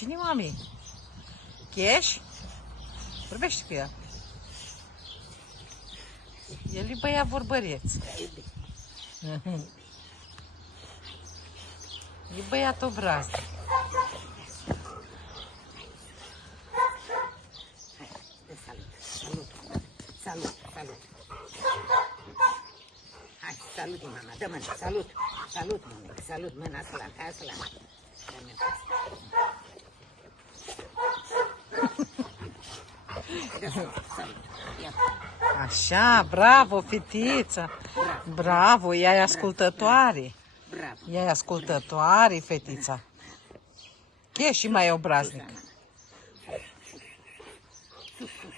Cine-i mami? Cash? Vorbește cu ea. El e băiat vorbăreț. E băiat obraznic. Salut. Hai, salut, mama, dă mâna, salut. Salut, mama, salut, mâna să la, hai să la. Așa, bravo, fetița. Bravo, ea e ascultătoare. Ea e ascultătoare, fetița. E și mai obraznic.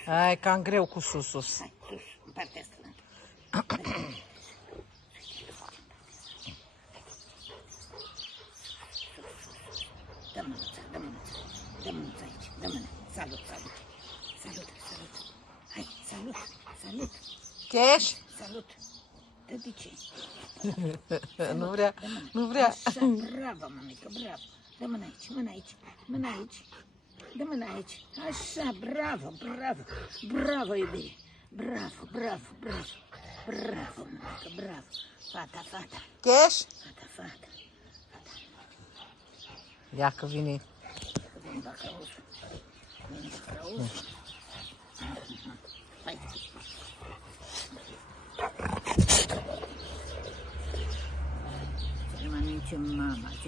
Hai, cam greu cu sus. Hai, sus, în partea asta. Dă mânuța aici, dă mână. Salut. Hai, salut. Cash? Salut. Dă de ce? Nu vrea. Așa, bravo, mămică, bravo. Dă mâna aici. Dă mâna aici. Așa, bravo. Bravo, iubire. Bravo, mămică, bravo. Fata. Cash? Fata. Ia că vine. Vine bacăușul. Hai. Ce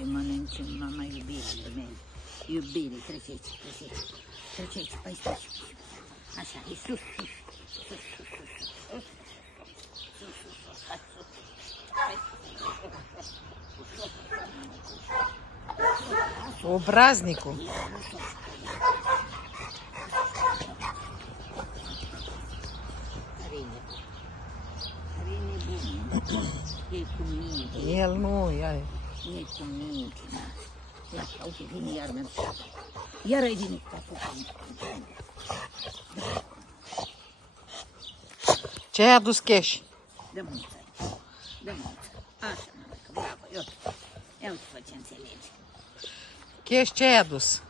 mănânce mama, iubirile mele. Iubire, trece aici, păi stai. Așa, e sus. Obraznicul. Carine bună. E cu mine. El nu, ea e. E cu mine. Ia, uite, vine iar merg. Iar ai venit cu apă. Ce ai adus Cash? Dă mânuța aici. Așa, mămică, bravo. Ia uite, fă ce înțelegi. Cash, ce ai adus?